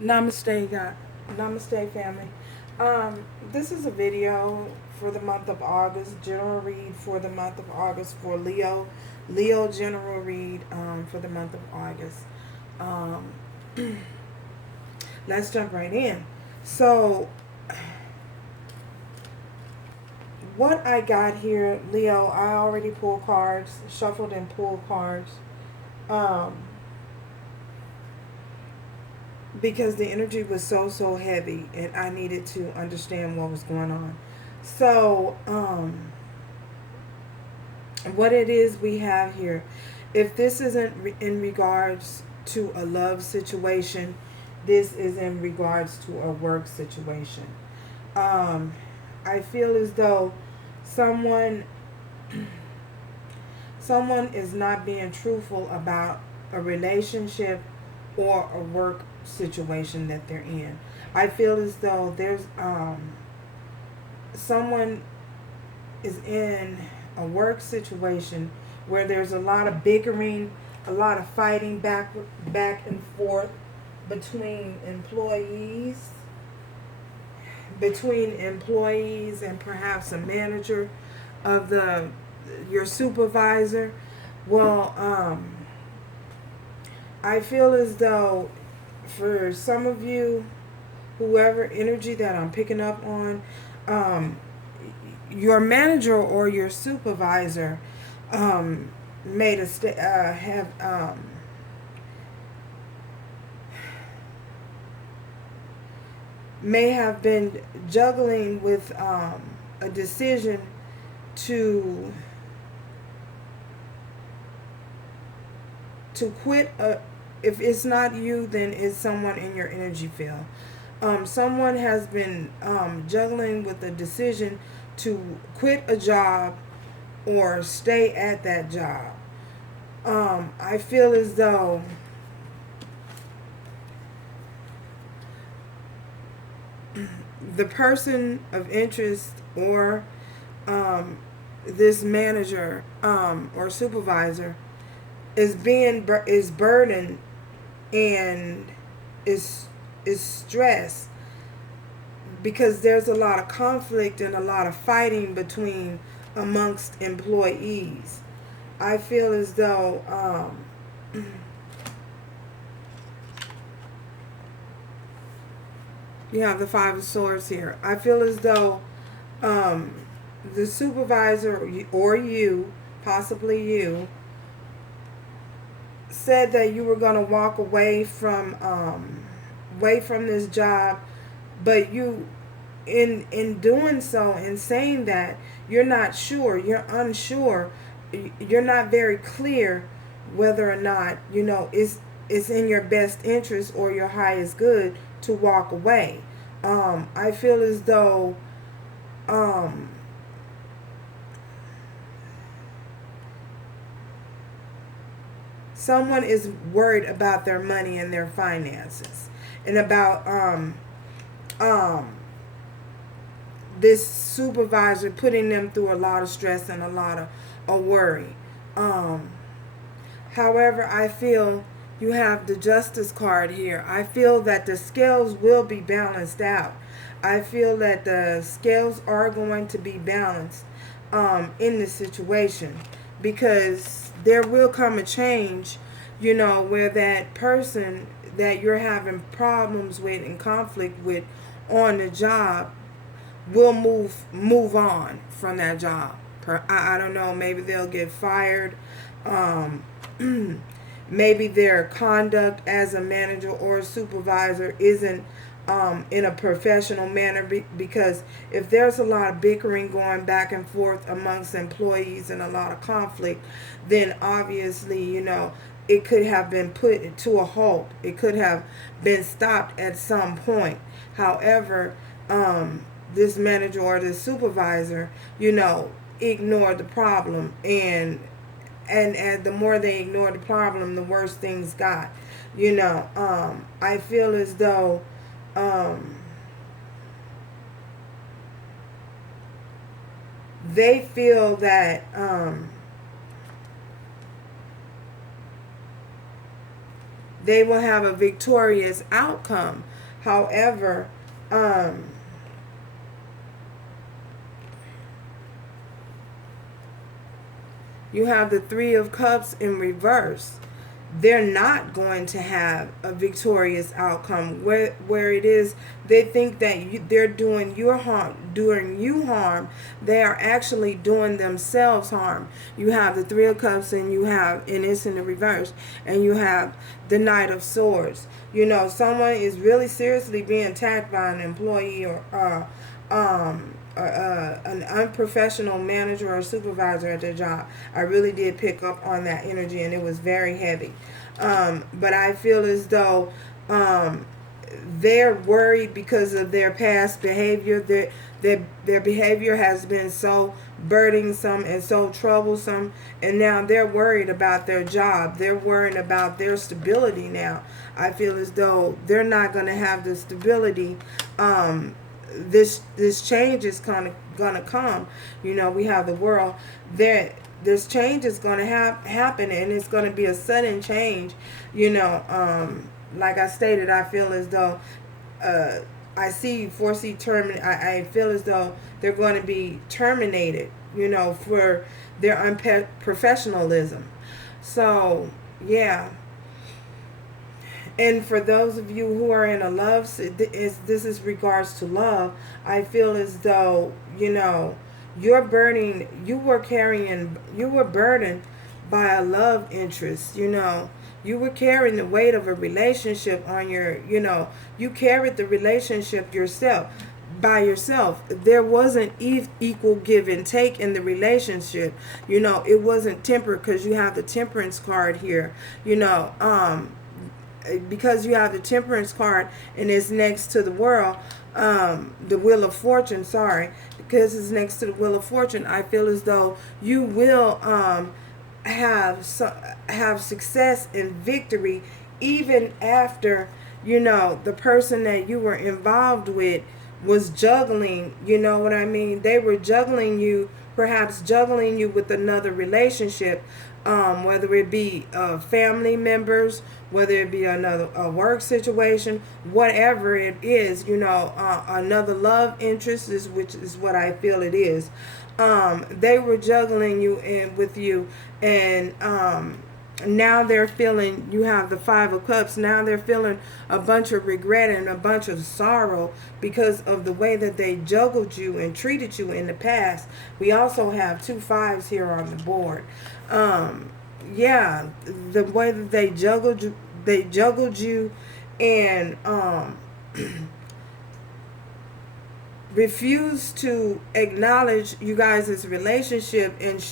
Namaste, God. Namaste, family. This is a video for the month of August. General read for the month of August for Leo. Leo general read for the month of August. Um, let's jump right in. So, what I got here, Leo, I already pulled cards, shuffled and pulled cards. Um, because the energy was so heavy and I needed to understand what was going on. So, what it is we have here, if this isn't in regards to a love situation, this is in regards to a work situation. Um, I feel as though someone someone is not being truthful about a relationship or a work situation that they're in. I feel as though there's someone is in a work situation where there's a lot of bickering, a lot of fighting back and forth between employees, and perhaps a manager of the your supervisor. Well, I feel as though for some of you, whoever energy that I'm picking up on, um, your manager or your supervisor um, made a have may have been juggling with a decision to quit a, if it's not you, then it's someone in your energy field. Someone has been juggling with a decision to quit a job or stay at that job. I feel as though the person of interest or um, this manager or supervisor is burdened and is stressed because there's a lot of conflict and a lot of fighting between amongst employees. I feel as though you have the Five of Swords here. I feel as though um, the supervisor or you, possibly you, said that you were going to walk away from this job, but you, in doing so, in saying that, you're not sure, you're unsure, you're not very clear whether or not it's in your best interest or your highest good to walk away. I feel as though um, someone is worried about their money and their finances and about um, this supervisor putting them through a lot of stress and a lot of a worry. Um, However, I feel you have the justice card here. I feel that the scales will be balanced out. I feel that the scales are going to be balanced in this situation because there will come a change, where that person that you're having problems with and conflict with on the job will move on from that job. I don't know. Maybe they'll get fired. Um, maybe their conduct as a manager or a supervisor isn't in a professional manner because if there's a lot of bickering going back and forth amongst employees and a lot of conflict, then obviously it could have been put to a halt. It could have been stopped at some point. However, this manager or this supervisor, ignored the problem, and the more they ignored the problem, the worse things got. I feel as though um, they feel that they will have a victorious outcome. However, you have the Three of Cups in reverse. They're not going to have a victorious outcome. Where it is, they think that they're doing you harm. They are actually doing themselves harm. You have the Three of Cups, and it's in the reverse, and you have the Knight of Swords. You know, someone is really seriously being attacked by an employee, or an unprofessional manager or supervisor at their job. I really did pick up on that energy, and it was very heavy. But I feel as though they're worried because of their past behavior. Their behavior has been so burdensome and so troublesome, and now they're worried about their job. They're worried about their stability now. I feel as though they're not going to have the stability. This change is gonna come. You know, we have the world there. This change is gonna happen, and it's gonna be a sudden change. You know, like I stated, I feel as though I feel as though they're going to be terminated. You know, for their unprofessionalism. So yeah. And for those of you who are in a love, this is regards to love, I feel as though, you know, you were burdened by a love interest, you know. You were carrying the weight of a relationship on you carried the relationship by yourself. There wasn't equal give and take in the relationship. You know, it wasn't tempered, because you have the Temperance card here, you know, because you have the Temperance card, and it's next to the Wheel of Fortune, because it's next to the Wheel of Fortune. I feel as though you will have success and victory, even after, you know, the person that you were involved with was juggling. You know what I mean? They were perhaps juggling you with another relationship, whether it be family members, whether it be a work situation, whatever it is, you know, another love interest, which is what I feel it is. They were juggling with you, and now they're feeling, you have the Five of Cups, now they're feeling a bunch of regret and a bunch of sorrow because of the way that they juggled you and treated you in the past. We also have 2 5s here on the board. Yeah, the way that they juggled you and refused to acknowledge you guys' relationship and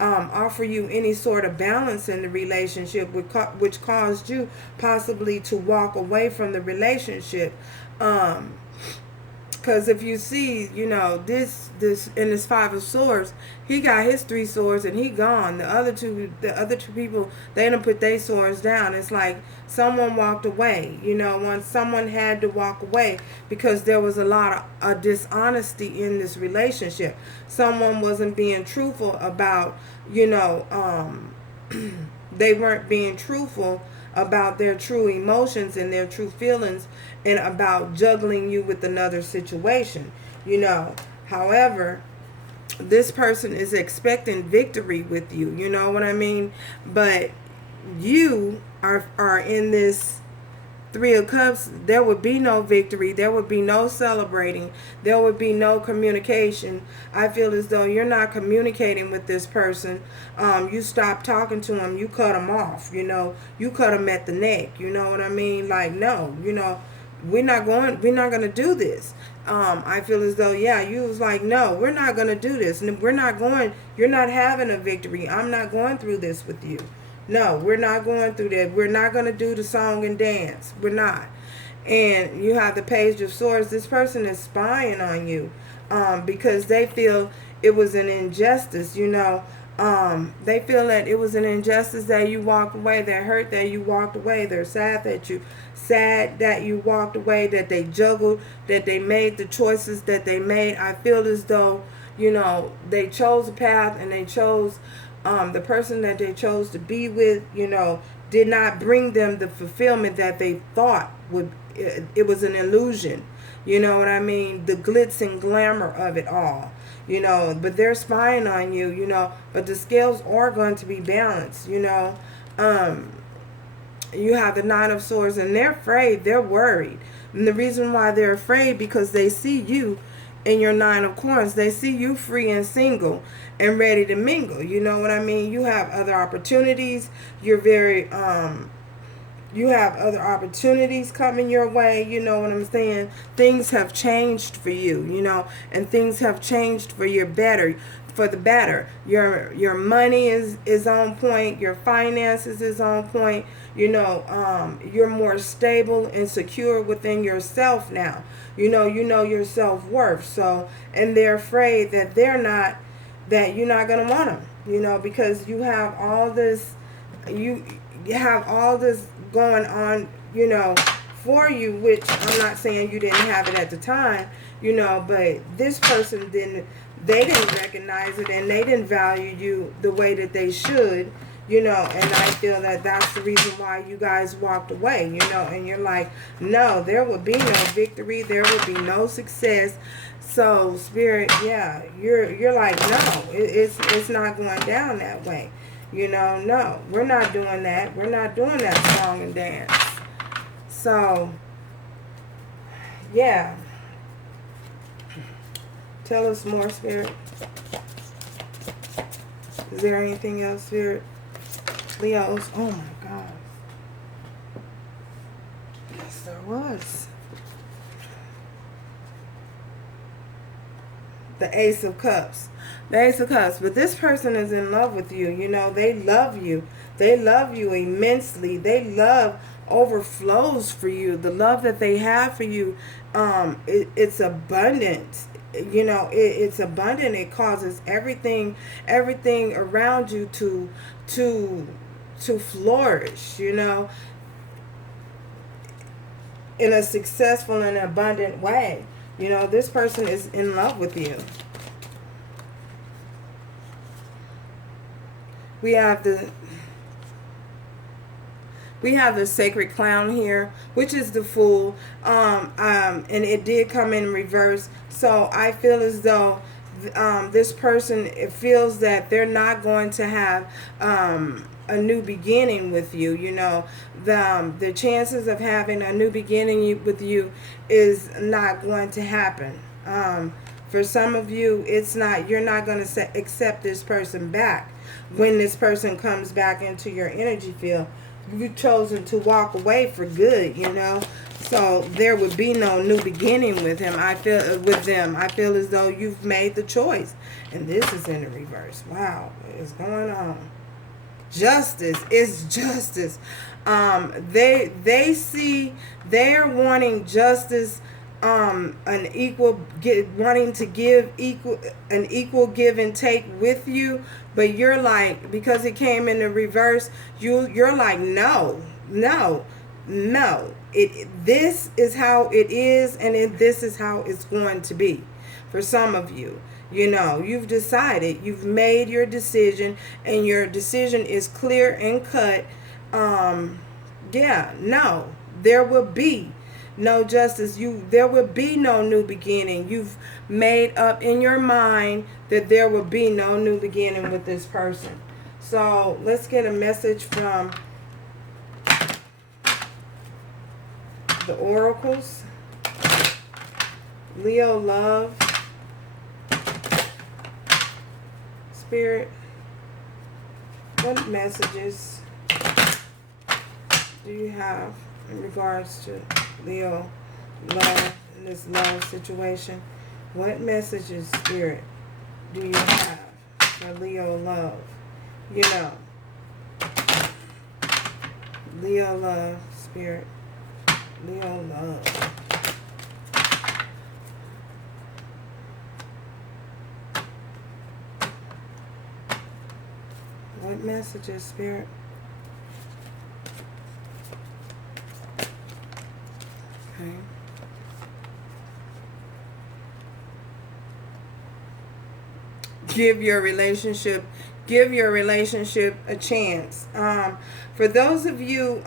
offer you any sort of balance in the relationship, which caused you possibly to walk away from the relationship. Because if you see, you know, this in this Five of Swords, he got his 3 swords and he gone. The other two people, they done put their swords down. It's like someone walked away. You know, when someone had to walk away because there was a lot of dishonesty in this relationship. Someone wasn't being truthful about, you know, they weren't being truthful about their true emotions and their true feelings, and about juggling you with another situation, you know. However, this person is expecting victory with you, you know what I mean? But you are in this Three of Cups. There would be no victory. There would be no celebrating. There would be no communication. I feel as though you're not communicating with this person. You stop talking to them. You cut them off. You know, you cut them at the neck. You know what I mean? Like, no, you know, we're not going to do this. I feel as though, yeah, you was like, no, we're not going to do this. And you're not having a victory. I'm not going through this with you. No, we're not going through that. We're not going to do the song and dance. We're not. And you have the Page of Swords. This person is spying on you because they feel it was an injustice, you know. They feel that it was an injustice that you walked away. They're hurt that you walked away. They're sad that you walked away, that they juggled, that they made the choices that they made. I feel as though, you know, they chose a path, and they chose the person that they chose to be with, you know, did not bring them the fulfillment that they thought would. It was an illusion. You know what I mean? The glitz and glamour of it all. You know, but they're spying on you, you know, but the scales are going to be balanced, you know. You have the Nine of Swords, and they're afraid, they're worried. And the reason why they're afraid, because they see you in your Nine of Coins. They see you free and single and ready to mingle. You know what I mean? You have other opportunities. You're very, you have other opportunities coming your way. You know what I'm saying? Things have changed for you, you know, and things have changed for your better, for the better. Your money is on point. Your finances is on point. You know, you're more stable and secure within yourself now. You know your self-worth. So, and they're afraid that that you're not going to want them, you know, because you have all this, you have all this going on, you know, for you, which I'm not saying you didn't have it at the time, you know, but this person they didn't recognize it, and they didn't value you the way that they should, you know, and I feel that that's the reason why you guys walked away, you know, and you're like, no, there will be no victory, there will be no success. So Spirit, yeah, you're like, no, it's not going down that way. You know, no, we're not doing that. We're not doing that song and dance. So, yeah. Tell us more, Spirit. Is there anything else, Spirit? Leos, oh my God. Yes, there was. The Ace of Cups. The Ace of Cups. But this person is in love with you. You know, they love you. They love you immensely. They love overflows for you. The love that they have for you, it's abundant. You know, it's abundant. It causes everything around you to flourish, you know, in a successful and abundant way. You know, this person is in love with you. We have the Sacred Clown here, which is the Fool. And it did come in reverse. So I feel as though this person, it feels that they're not going to have a new beginning with you. You know, the chances of having a new beginning with you is not going to happen. For some of you, it's not. You're not going to accept this person back when this person comes back into your energy field. You've chosen to walk away for good, you know. So there would be no new beginning with him. I feel with them. I feel as though you've made the choice, and this is in the reverse. Wow, what is going on? Justice is justice. They see they're wanting justice, wanting to give an equal give and take with you, but you're like, because it came in the reverse, you're like, no. This is how it is, and this is how it's going to be. For some of you, you know, you've decided, you've made your decision, and your decision is clear and cut. Yeah, no, there will be no justice. There will be no new beginning. You've made up in your mind that there will be no new beginning with this person. So let's get a message from the oracles. Leo love. Spirit, what messages do you have in regards to Leo love in this love situation? What messages, Spirit, do you have for Leo love? You know, Leo love, Spirit, Leo love. What messages, Spirit? Okay. Give your relationship give your relationship a chance. For those of you,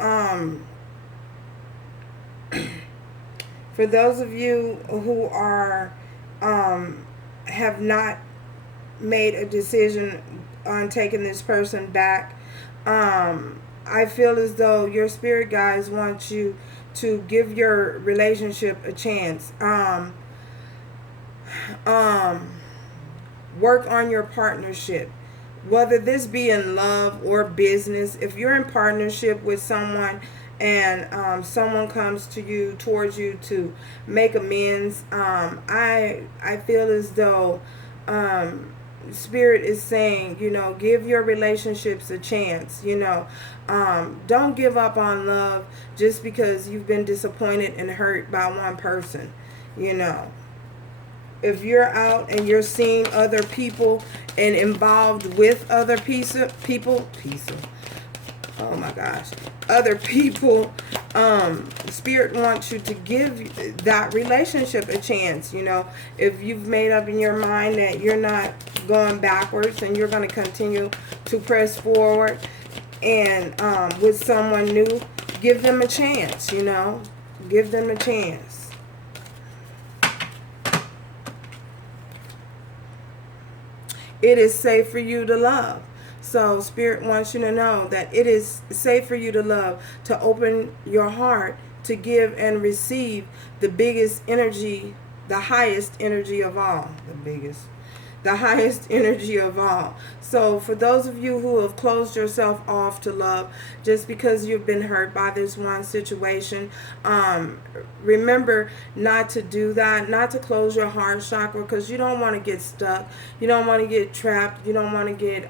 for those of you who are have not made a decision on taking this person back, I feel as though your spirit guides want you to give your relationship a chance. Work on your partnership, whether this be in love or business. If you're in partnership with someone and someone comes to you, towards you, to make amends, I feel as though Spirit is saying, give your relationships a chance. Don't give up on love just because you've been disappointed and hurt by one person. If you're out and you're seeing other people and involved with other oh my gosh, other people, Spirit wants you to give that relationship a chance. If you've made up in your mind that you're not going backwards and you're going to continue to press forward and with someone new, give them a chance. Give them a chance. It is safe for you to love. So Spirit wants you to know that it is safe for you to love, to open your heart, to give and receive the biggest energy, the highest energy of all. The highest energy of all. So for those of you who have closed yourself off to love just because you've been hurt by this one situation, remember not to do that, not to close your heart chakra, because you don't want to get stuck. You don't want to get trapped. You don't want to get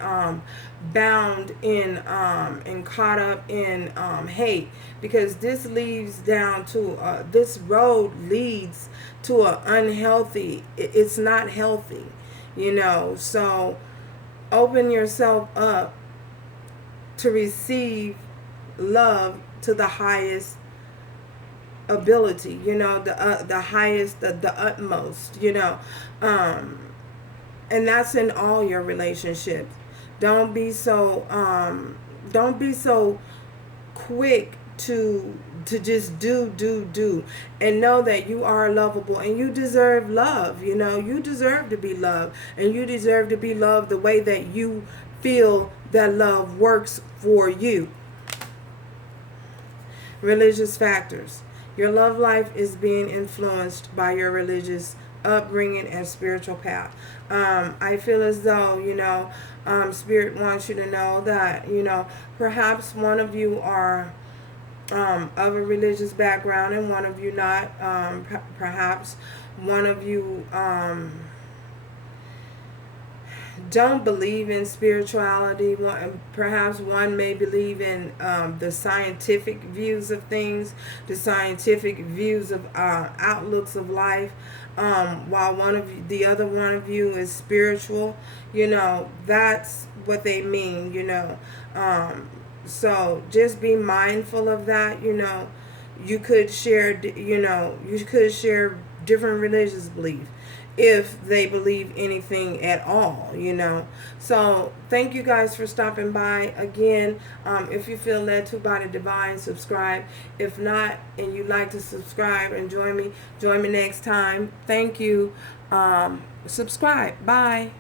bound in and caught up in hate, because this leads down to this road leads to an unhealthy, it's not healthy. So open yourself up to receive love to the highest ability, the highest, the utmost, and that's in all your relationships. Don't be so quick to just do, and know that you are lovable and you deserve love. You deserve to be loved, and you deserve to be loved the way that you feel that love works for you. Religious factors. Your love life is being influenced by your religious upbringing and spiritual path. I feel as though, Spirit wants you to know that, perhaps one of you are of a religious background and one of you not. Perhaps one of you don't believe in spirituality. Perhaps one may believe in the scientific views of things, the scientific views of outlooks of life, while the other one of you is spiritual. That's what they mean. So just be mindful of that. You could share different religious beliefs if they believe anything at all. So thank you guys for stopping by again. If you feel led to by the divine, subscribe. If not, and you'd like to subscribe and join me next time, thank you. Subscribe. Bye.